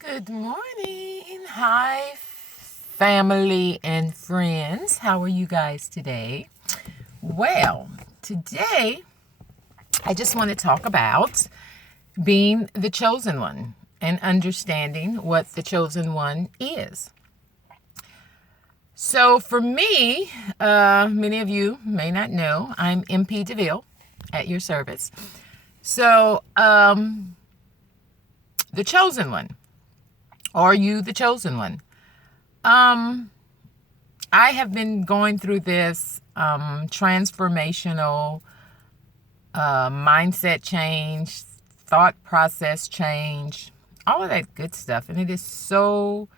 Good morning. Hi, family and friends. How are you guys today? Well, today I just want to talk about being the chosen one and understanding what the chosen one is. So, for me, many of you may not know, I'm MP DeVille at your service. So, the chosen one. Are you the chosen one? Um, I have been going through this transformational mindset change, thought process change, all of that good stuff. And it is so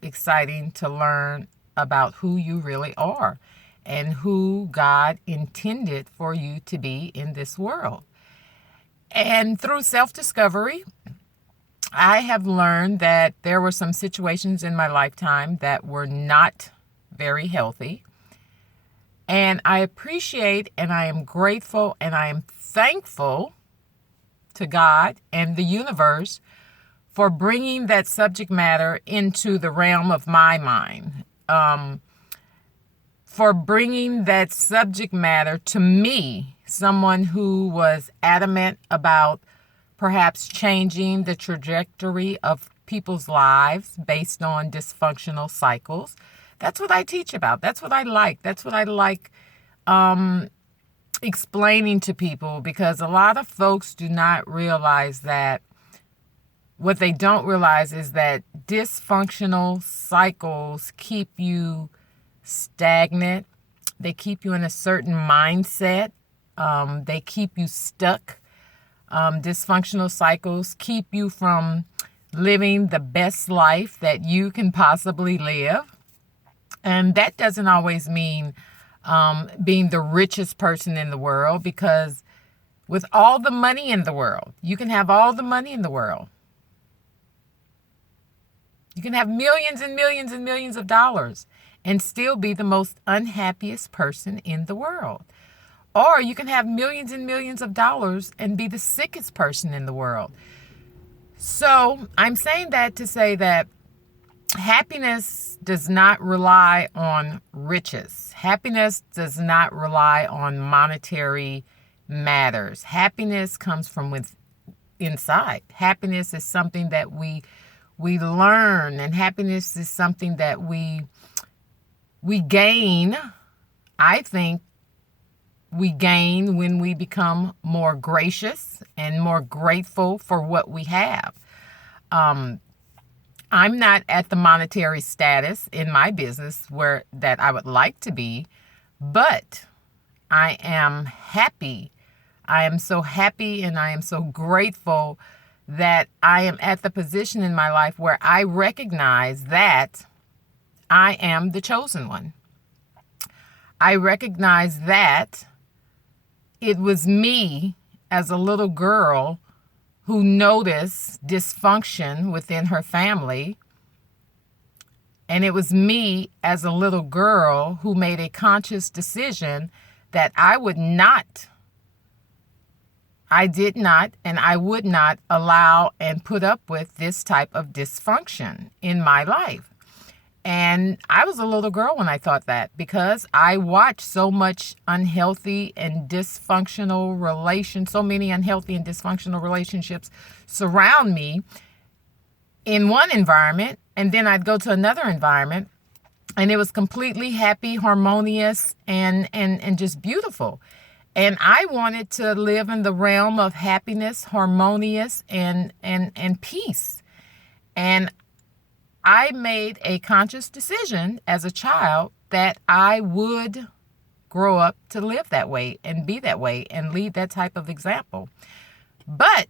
exciting to learn about who you really are and who God intended for you to be in this world. And through self discovery, I have learned that there were some situations in my lifetime that were not very healthy. And I appreciate and I am grateful and I am thankful to God and the universe for bringing that subject matter into the realm of my mind. For bringing that subject matter to me, someone who was adamant about perhaps changing the trajectory of people's lives based on dysfunctional cycles. That's what I teach about. That's what I like. That's what I like explaining to people, because a lot of folks do not realize that what they don't realize is that dysfunctional cycles keep you stagnant. They keep you in a certain mindset. They keep you stuck. Dysfunctional cycles keep you from living the best life that you can possibly live. And that doesn't always mean being the richest person in the world, because with all the money in the world, you can have all the money in the world. You can have millions and millions and millions of dollars and still be the most unhappiest person in the world. Or you can have millions and millions of dollars and be the sickest person in the world. So I'm saying that to say that happiness does not rely on riches. Happiness does not rely on monetary matters. Happiness comes from inside. Happiness is something that we learn, and happiness is something that we gain. I think we gain when we become more gracious and more grateful for what we have. I'm not at the monetary status in my business where that I would like to be, but I am happy. I am so happy and I am so grateful that I am at the position in my life where I recognize that I am the chosen one. I recognize that it was me as a little girl who noticed dysfunction within her family. And it was me as a little girl who made a conscious decision that I did not, and I would not allow and put up with this type of dysfunction in my life. And I was a little girl when I thought that, because I watched so much unhealthy and dysfunctional relations, so many unhealthy and dysfunctional relationships surround me in one environment. And then I'd go to another environment and it was completely happy, harmonious, and just beautiful. And I wanted to live in the realm of happiness, harmonious, and peace. And I made a conscious decision as a child that I would grow up to live that way and be that way and lead that type of example. But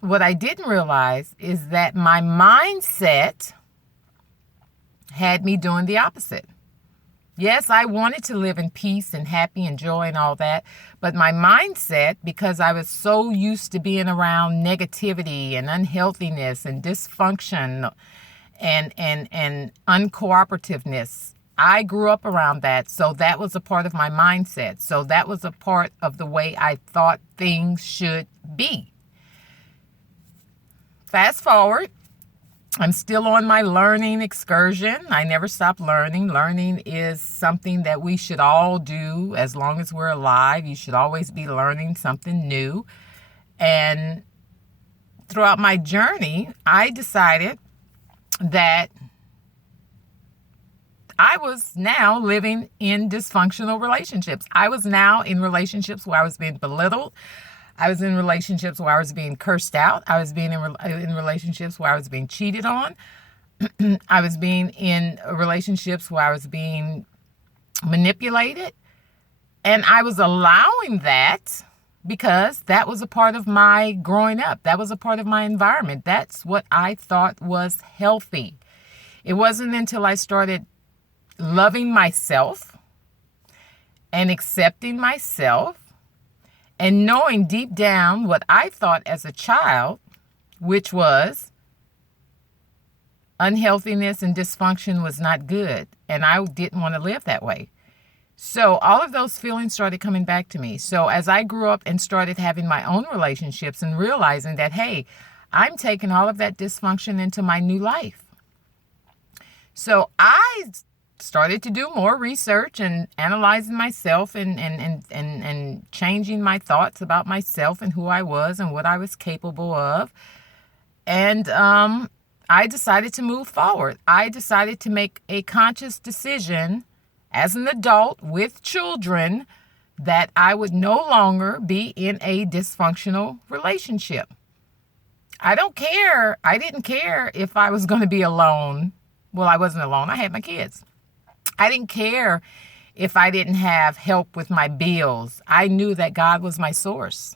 what I didn't realize is that my mindset had me doing the opposite. Yes, I wanted to live in peace and happy and joy and all that. But my mindset, because I was so used to being around negativity and unhealthiness and dysfunction and uncooperativeness, I grew up around that. So that was a part of my mindset. So that was a part of the way I thought things should be. Fast forward, I'm still on my learning excursion. I never stop learning. Learning is something that we should all do as long as we're alive. You should always be learning something new. And throughout my journey, I decided that I was now living in dysfunctional relationships. I was now in relationships where I was being belittled. I was in relationships where I was being cursed out. I was being in relationships where I was being cheated on. I was being in relationships where I was being manipulated. And I was allowing that because that was a part of my growing up. That was a part of my environment. That's what I thought was healthy. It wasn't until I started loving myself and accepting myself and knowing deep down what I thought as a child, which was unhealthiness and dysfunction was not good. And I didn't want to live that way. So all of those feelings started coming back to me. So as I grew up and started having my own relationships and realizing that, hey, I'm taking all of that dysfunction into my new life. So I started to do more research and analyzing myself and changing my thoughts about myself and who I was and what I was capable of. And I decided to move forward. I decided to make a conscious decision as an adult with children that I would no longer be in a dysfunctional relationship. I didn't care if I was going to be alone. Well, I wasn't alone. I had my kids. I didn't care if I didn't have help with my bills. I knew that God was my source.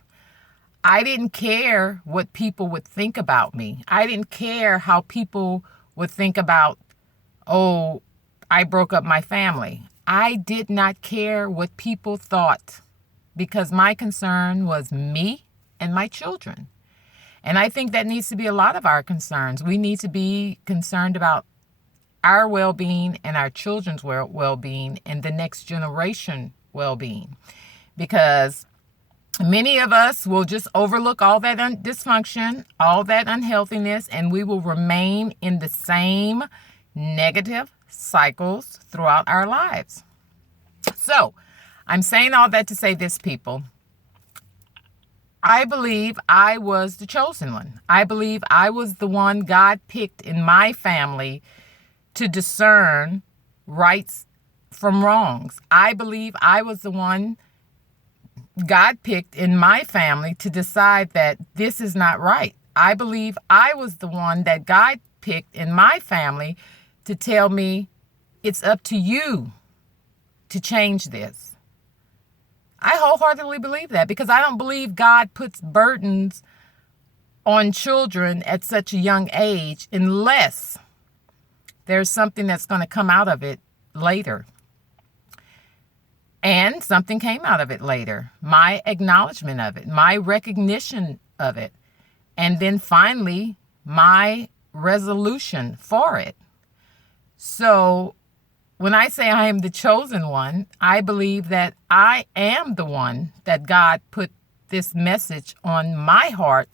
I didn't care what people would think about me. I didn't care how people would think about, oh, I broke up my family. I did not care what people thought because my concern was me and my children. And I think that needs to be a lot of our concerns. We need to be concerned about our well-being and our children's well-being and the next generation well-being. Because many of us will just overlook all that dysfunction, all that unhealthiness, and we will remain in the same negative cycles throughout our lives. So, I'm saying all that to say this, people. I believe I was the chosen one. I believe I was the one God picked in my family to discern rights from wrongs. I believe I was the one God picked in my family to decide that this is not right. I believe I was the one that God picked in my family to tell me it's up to you to change this. I wholeheartedly believe that because I don't believe God puts burdens on children at such a young age unless there's something that's going to come out of it later. And something came out of it later. My acknowledgement of it, my recognition of it, and then finally my resolution for it. So when I say I am the chosen one, I believe that I am the one that God put this message on my heart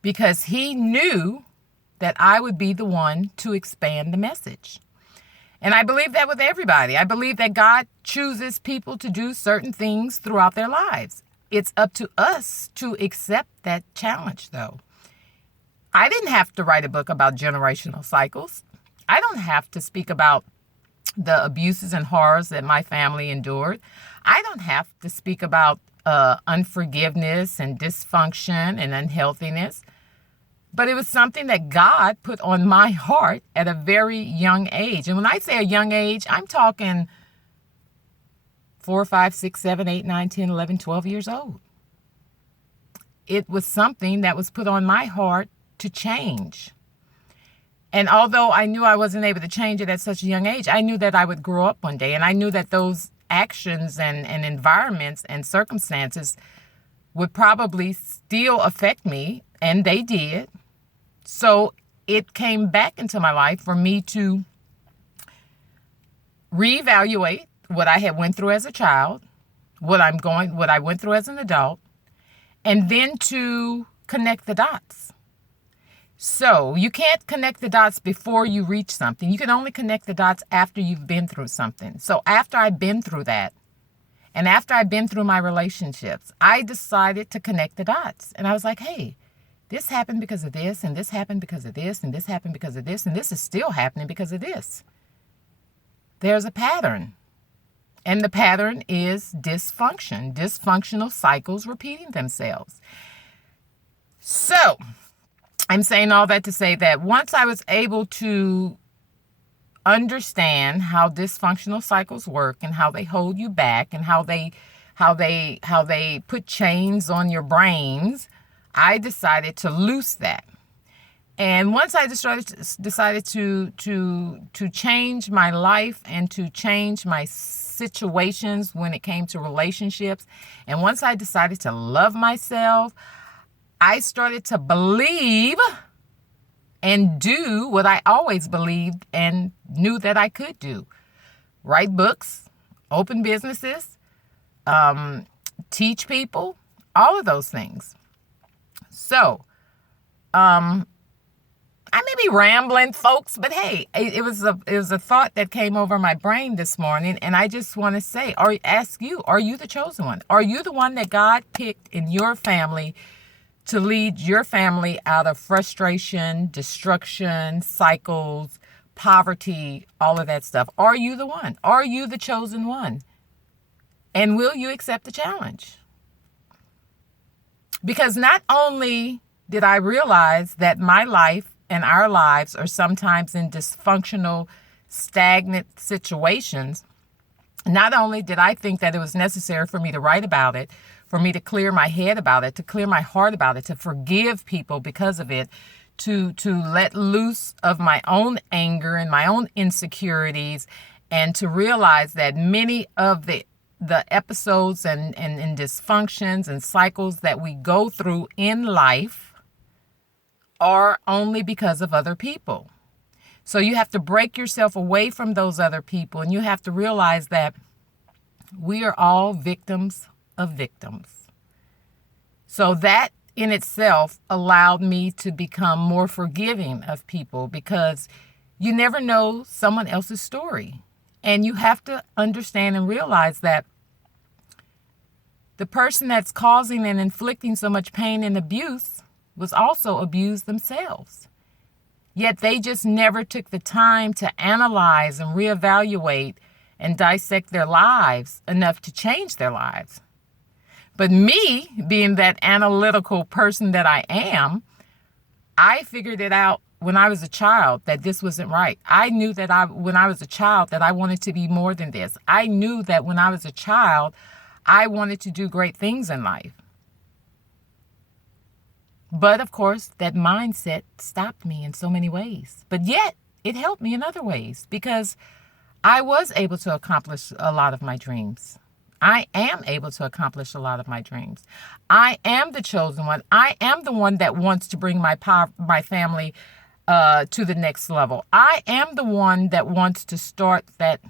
because he knew that I would be the one to expand the message. And I believe that with everybody. I believe that God chooses people to do certain things throughout their lives. It's up to us to accept that challenge, though. I didn't have to write a book about generational cycles. I don't have to speak about the abuses and horrors that my family endured. I don't have to speak about unforgiveness and dysfunction and unhealthiness. But it was something that God put on my heart at a very young age. And when I say a young age, I'm talking 4, 5, 6, 7, 8, 9, 10, 11, 12 years old. It was something that was put on my heart to change. And although I knew I wasn't able to change it at such a young age, I knew that I would grow up one day. And I knew that those actions and environments and circumstances would probably still affect me. And they did. So it came back into my life for me to reevaluate what I had went through as a child, what I went through as an adult, and then to connect the dots. So you can't connect the dots before you reach something. You can only connect the dots after you've been through something. So after I've been through that, and after I've been through my relationships, I decided to connect the dots. And I was like, hey, this happened because of this, and this happened because of this, and this happened because of this, and this is still happening because of this. There's a pattern. And the pattern is dysfunction, dysfunctional cycles repeating themselves. So I'm saying all that to say that once I was able to understand how dysfunctional cycles work and how they hold you back and how they put chains on your brains, I decided to loose that. And once I decided to change my life and to change my situations when it came to relationships, and once I decided to love myself, I started to believe and do what I always believed and knew that I could do. Write books, open businesses, teach people, all of those things. So, I may be rambling, folks, but hey, it was a thought that came over my brain this morning, and I just want to say, or ask you, are you the chosen one? Are you the one that God picked in your family to lead your family out of frustration, destruction, cycles, poverty, all of that stuff? Are you the one? Are you the chosen one? And will you accept the challenge? Because not only did I realize that my life and our lives are sometimes in dysfunctional, stagnant situations, not only did I think that it was necessary for me to write about it, for me to clear my head about it, to clear my heart about it, to forgive people because of it, to let loose of my own anger and my own insecurities, and to realize that many of the episodes and dysfunctions and cycles that we go through in life are only because of other people. So you have to break yourself away from those other people, and you have to realize that we are all victims of victims. So that in itself allowed me to become more forgiving of people, because you never know someone else's story. And you have to understand and realize that the person that's causing and inflicting so much pain and abuse was also abused themselves. Yet they just never took the time to analyze and reevaluate and dissect their lives enough to change their lives. But me, being that analytical person that I am, I figured it out when I was a child that this wasn't right. I knew that when I was a child that I wanted to be more than this. I knew that when I was a child, I wanted to do great things in life. But of course, that mindset stopped me in so many ways. But yet, it helped me in other ways, because I was able to accomplish a lot of my dreams. I am able to accomplish a lot of my dreams. I am the chosen one. I am the one that wants to bring my family to the next level. I am the one that wants to start that